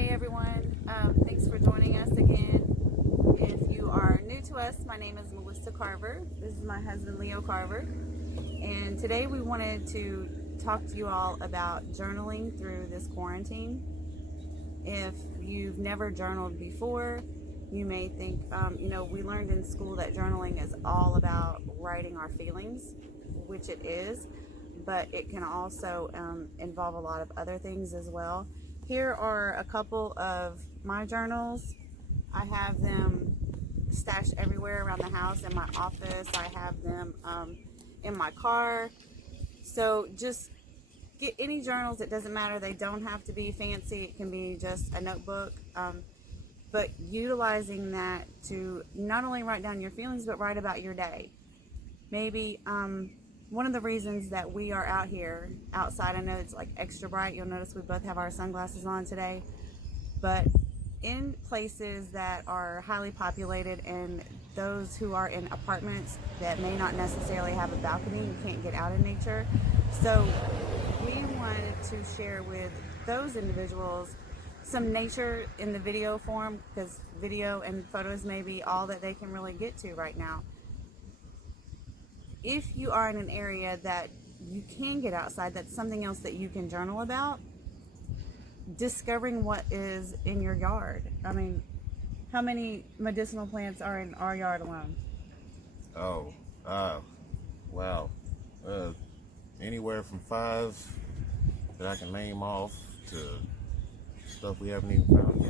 day, everyone. Thanks for joining us again. If you are new to us, my name is Melissa Carver. This is my husband, Leo Carver. And today we wanted to talk to you all about journaling through this quarantine. If you've never journaled before, you may think, we learned in school that journaling is all about writing our feelings, which it is, but it can also involve a lot of other things as well. Here are a couple of my journals. I have them stashed everywhere around the house, in my office. I have them in my car. So just get any journals. It doesn't matter. They don't have to be fancy. It can be just a notebook. But utilizing that to not only write down your feelings, but write about your day. Maybe one of the reasons that we are out here outside, I know it's like extra bright. You'll notice we both have our sunglasses on today. But in places that are highly populated and those who are in apartments that may not necessarily have a balcony, you can't get out in nature. So we wanted to share with those individuals some nature in the video form, because video and photos may be all that they can really get to right now. If you are in an area that you can get outside, that's something else that you can journal about. Discovering what is in your yard. I mean, how many medicinal plants are in our yard alone? Oh, wow. Anywhere from 5 that I can name off to stuff we haven't even found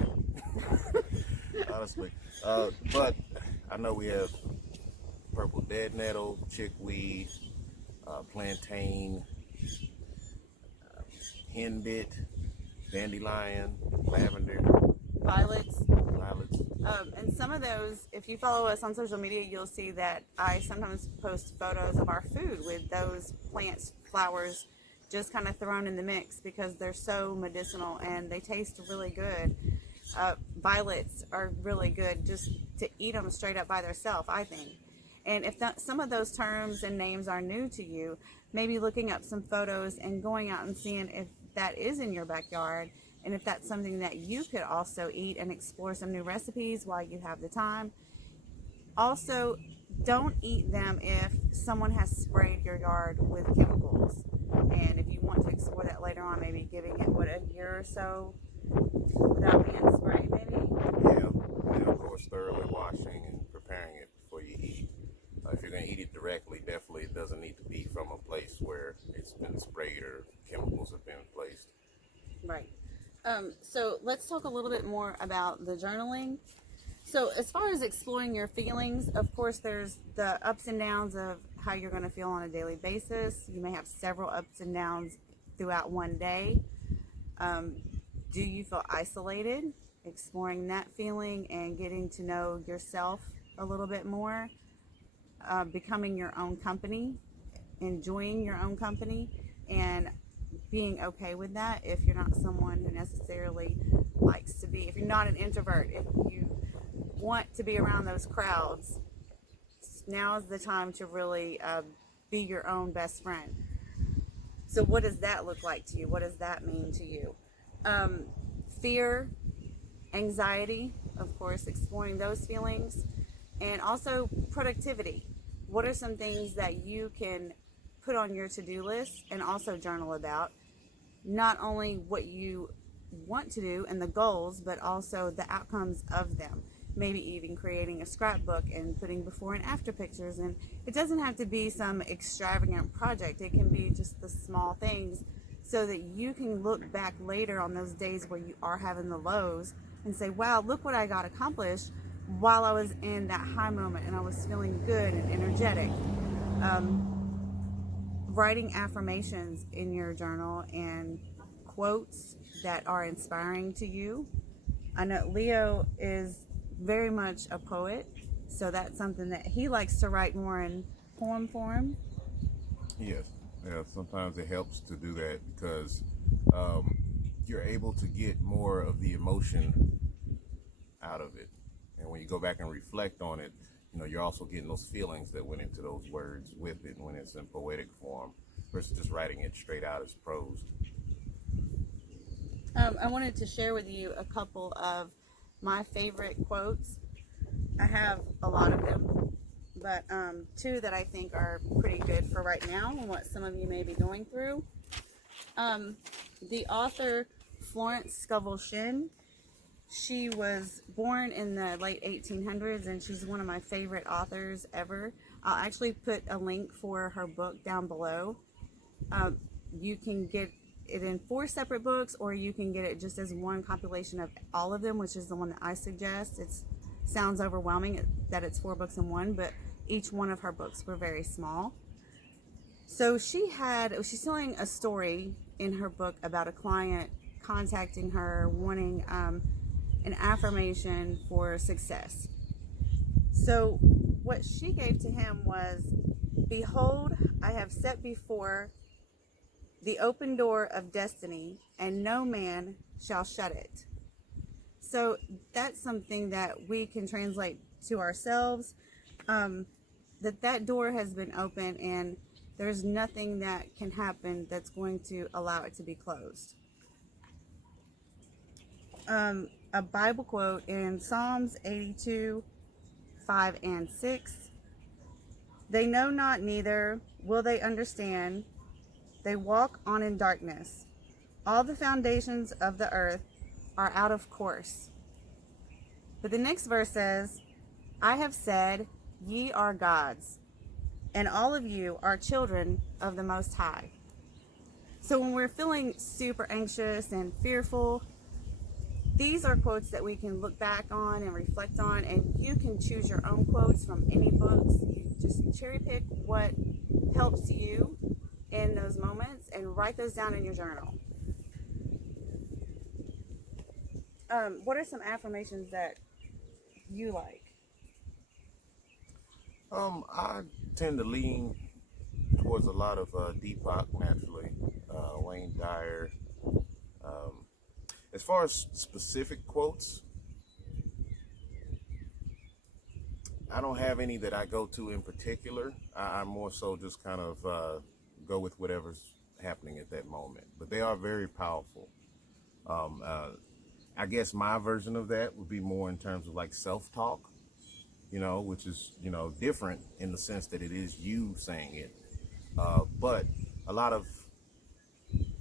yet. Honestly. But I know we have purple dead nettle, chickweed, plantain, henbit, dandelion, lavender, Violets. violets. And some of those, if you follow us on social media, you'll see that I sometimes post photos of our food with those plants, flowers, just kind of thrown in the mix because they're so medicinal and they taste really good. Violets are really good just to eat them straight up by themselves, I think. And if some of those terms and names are new to you, maybe looking up some photos and going out and seeing if that is in your backyard, and if that's something that you could also eat and explore some new recipes while you have the time. Also, don't eat them if someone has sprayed your yard with chemicals. And if you want to explore that later on, maybe giving it, a year or so without being sprayed, maybe? Yeah, and of course thoroughly washing and preparing it before you eat. If you're going to eat it directly, definitely it doesn't need to be from a place where it's been sprayed or chemicals have been placed. Right. So let's talk a little bit more about the journaling. So as far as exploring your feelings, of course, there's the ups and downs of how you're going to feel on a daily basis. You may have several ups and downs throughout one day. Do you feel isolated? Exploring that feeling and getting to know yourself a little bit more. Becoming your own company, enjoying your own company, and being okay with that if you're not someone who necessarily likes to be, if you're not an introvert, if you want to be around those crowds, now is the time to really be your own best friend. So what does that look like to you? What does that mean to you? Fear, anxiety, of course, exploring those feelings, and also productivity. What are some things that you can put on your to-do list and also journal about? Not only what you want to do and the goals, but also the outcomes of them. Maybe even creating a scrapbook and putting before and after pictures. And it doesn't have to be some extravagant project. It can be just the small things so that you can look back later on those days where you are having the lows and say, wow, look what I got accomplished while I was in that high moment and I was feeling good and energetic. Writing affirmations in your journal and quotes that are inspiring to you. I know Leo is very much a poet, so that's something that he likes to write more in poem form. Yes, yeah, sometimes it helps to do that because you're able to get more of the emotion out of it. And when you go back and reflect on it, you're also getting those feelings that went into those words with it when it's in poetic form versus just writing it straight out as prose. I wanted to share with you a couple of my favorite quotes. I have a lot of them, but two that I think are pretty good for right now and what some of you may be going through. The author Florence Scovel Shinn, she was born in the late 1800s, and she's one of my favorite authors ever. I'll actually put a link for her book down below. You can get it in 4 separate books, or you can get it just as one compilation of all of them, which is the one that I suggest. It sounds overwhelming that it's 4 books in one, but each one of her books were very small. So she's telling a story in her book about a client contacting her wanting an affirmation for success. So what she gave to him was, "Behold, I have set before the open door of destiny, and no man shall shut it." So that's something that we can translate to ourselves, that door has been open, and there's nothing that can happen that's going to allow it to be closed. A Bible quote in Psalms 82, 5 and 6. "They know not, neither will they understand. They walk on in darkness. All the foundations of the earth are out of course." But the next verse says, "I have said, ye are gods, and all of you are children of the Most High." So when we're feeling super anxious and fearful, these are quotes that we can look back on and reflect on, and you can choose your own quotes from any books. You just cherry pick what helps you in those moments and write those down in your journal. What are some affirmations that you like? I tend to lean towards a lot of Deepak naturally, Wayne Dyer. As far as specific quotes, I don't have any that I go to in particular. I more so just kind of go with whatever's happening at that moment. But they are very powerful. I guess my version of that would be more in terms of like self-talk, which is, different in the sense that it is you saying it. But a lot of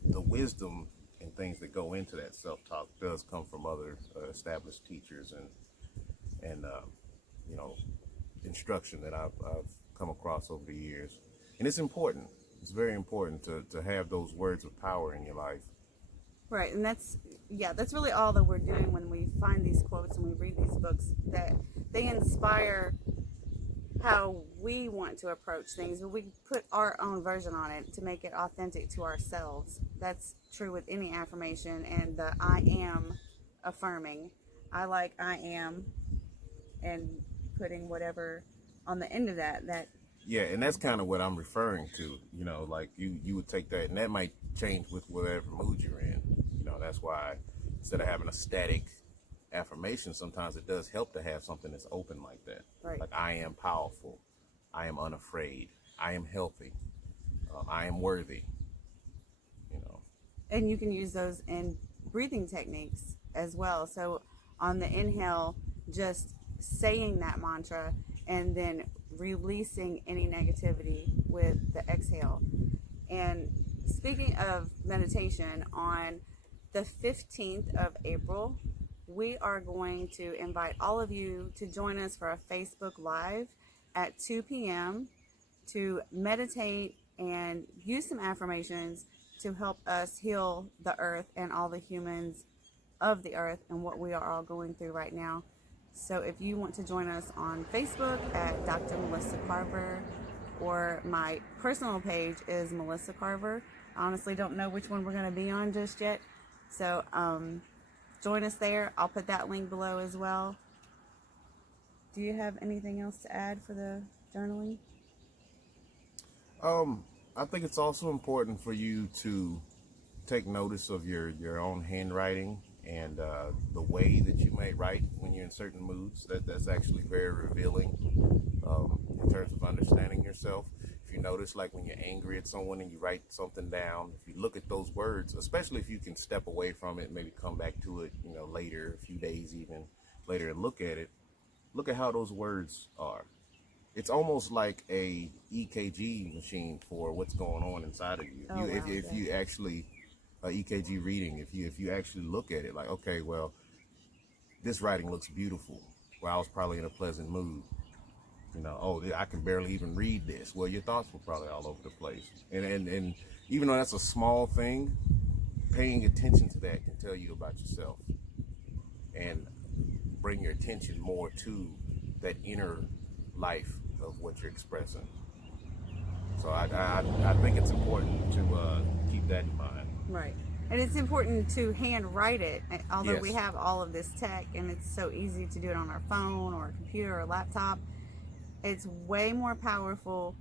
the wisdom and things that go into that self-talk does come from other established teachers and instruction that I've come across over the years. And it's important. It's very important to have those words of power in your life. Right, and that's really all that we're doing when we find these quotes and we read these books, that they inspire how we want to approach things, but we put our own version on it to make it authentic to ourselves. That's true with any affirmation, and the I am affirming. I like I am, and putting whatever on the end of that. Yeah, and that's kind of what I'm referring to. Like you would take that, and that might change with whatever mood you're in. That's why instead of having a static affirmation, sometimes it does help to have something that's open like that. Right. Like, I am powerful. I am unafraid. I am healthy. I am worthy. And you can use those in breathing techniques as well. So on the inhale, just saying that mantra and then releasing any negativity with the exhale. And speaking of meditation, on the 15th of April, we are going to invite all of you to join us for a Facebook Live at 2 p.m. to meditate and use some affirmations to help us heal the earth and all the humans of the earth and what we are all going through right now. So if you want to join us on Facebook at Dr. Melissa Carver, or my personal page is Melissa Carver. I honestly don't know which one we're going to be on just yet. So join us there. I'll put that link below as well. Do you have anything else to add for the journaling? I think it's also important for you to take notice of your own handwriting and the way that you may write when you're in certain moods. That's actually very revealing in terms of understanding yourself. If you notice, like when you're angry at someone and you write something down, if you look at those words, especially if you can step away from it, maybe come back to it, later, a few days even later, and look at it, look at how those words are. It's almost like a EKG machine for what's going on inside of you. Oh, wow, If you actually EKG reading, if you actually look at it, like, okay, well, this writing looks beautiful. Well, I was probably in a pleasant mood. Oh, I can barely even read this. Well, your thoughts were probably all over the place. And even though that's a small thing, paying attention to that can tell you about yourself and bring your attention more to that inner life of what you're expressing. So I think it's important to keep that in mind. Right. And it's important to hand write it, although Yes. we have all of this tech and it's so easy to do it on our phone or a computer or a laptop. It's way more powerful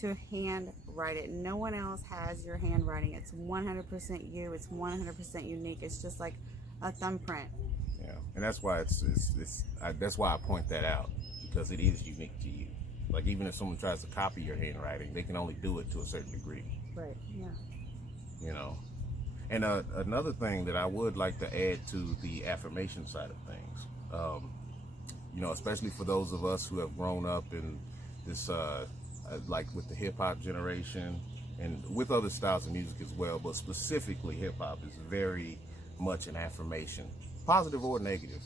to hand write it. No one else has your handwriting. It's 100% you. It's 100% unique. It's just like a thumbprint. Yeah, and that's why that's why I point that out, because it is unique to you. Like, even if someone tries to copy your handwriting, they can only do it to a certain degree. Right. Yeah. And another thing that I would like to add to the affirmation side of things, especially for those of us who have grown up in this, like with the hip hop generation and with other styles of music as well, but specifically hip hop is very much an affirmation, positive or negative,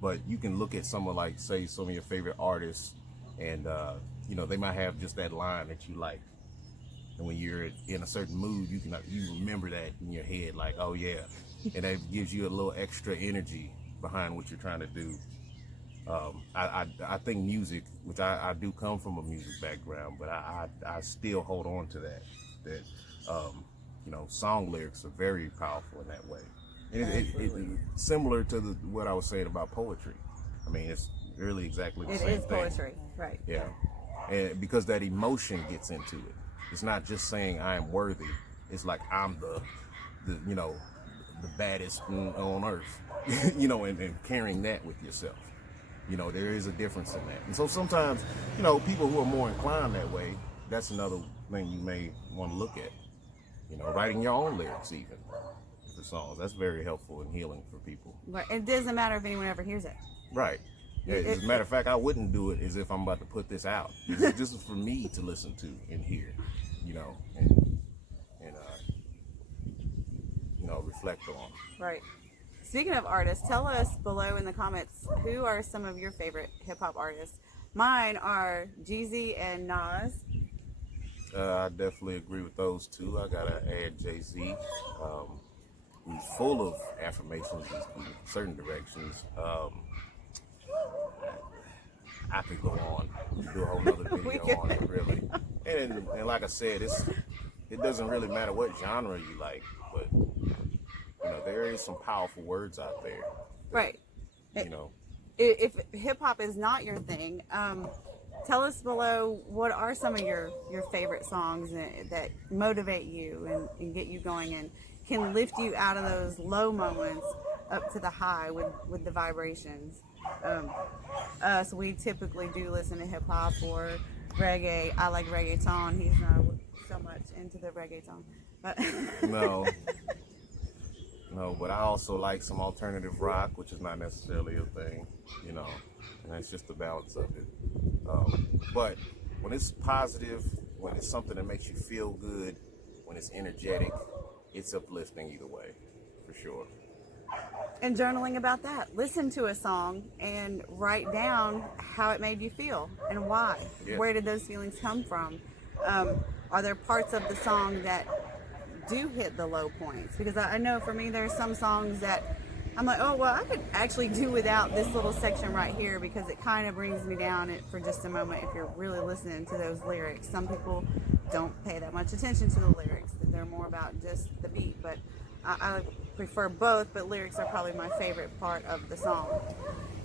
But you can look at someone like, say, some of your favorite artists, and they might have just that line that you like. And when you're in a certain mood, you remember that in your head, like, oh yeah, and that gives you a little extra energy behind what you're trying to do. I think music, which I do come from a music background, but I still hold on to that song lyrics are very powerful in that way. And it's similar to what I was saying about poetry. I mean, it's really exactly the same thing. It is poetry, right? Yeah, and because that emotion gets into it. It's not just saying I am worthy. It's like I'm the baddest on earth, and carrying that with yourself. There is a difference in that. And so sometimes, people who are more inclined that way, that's another thing you may want to look at. Writing your own lyrics even for songs. That's very helpful and healing for people. Right. It doesn't matter if anyone ever hears it. Right. Yeah, as a matter of fact, I wouldn't do it as if I'm about to put this out. This is for me to listen to and hear, and reflect on. Right. Speaking of artists, tell us below in the comments, who are some of your favorite hip hop artists? Mine are Jeezy and Nas. I definitely agree with those two. I gotta add Jay-Z, who's full of affirmations in certain directions. I could go on, do a whole nother video on it, really. And like I said, it doesn't really matter what genre you like, but there is some powerful words out there. Right. If hip hop is not your thing, tell us below, what are some of your favorite songs that motivate you and get you going and can lift you out of those low moments up to the high with the vibrations. So we typically do listen to hip hop or reggae. I like reggaeton. He's not so much into the reggaeton, but no, but I also like some alternative rock, which is not necessarily a thing, and that's just the balance of it. But when it's positive, when it's something that makes you feel good, when it's energetic, it's uplifting either way, for sure. And journaling about that. Listen to a song and write down how it made you feel and why. Yes. Where did those feelings come from? Are there parts of the song that do hit the low points? Because I know for me, there's some songs that I'm like, oh, well, I could actually do without this little section right here because it kind of brings me down for just a moment if you're really listening to those lyrics. Some people don't pay that much attention to the lyrics. They're more about just the beat, but I prefer both, but lyrics are probably my favorite part of the song.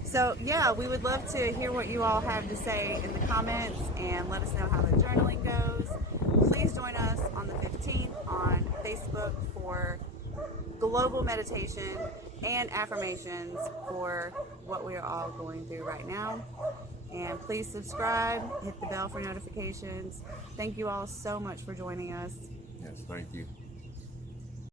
So yeah, we would love to hear what you all have to say in the comments and let us know how the journaling goes. Please join us on the 15th on Facebook for global meditation and affirmations for what we are all going through right now. And please subscribe, hit the bell for notifications. Thank you all so much for joining us. Yes, thank you.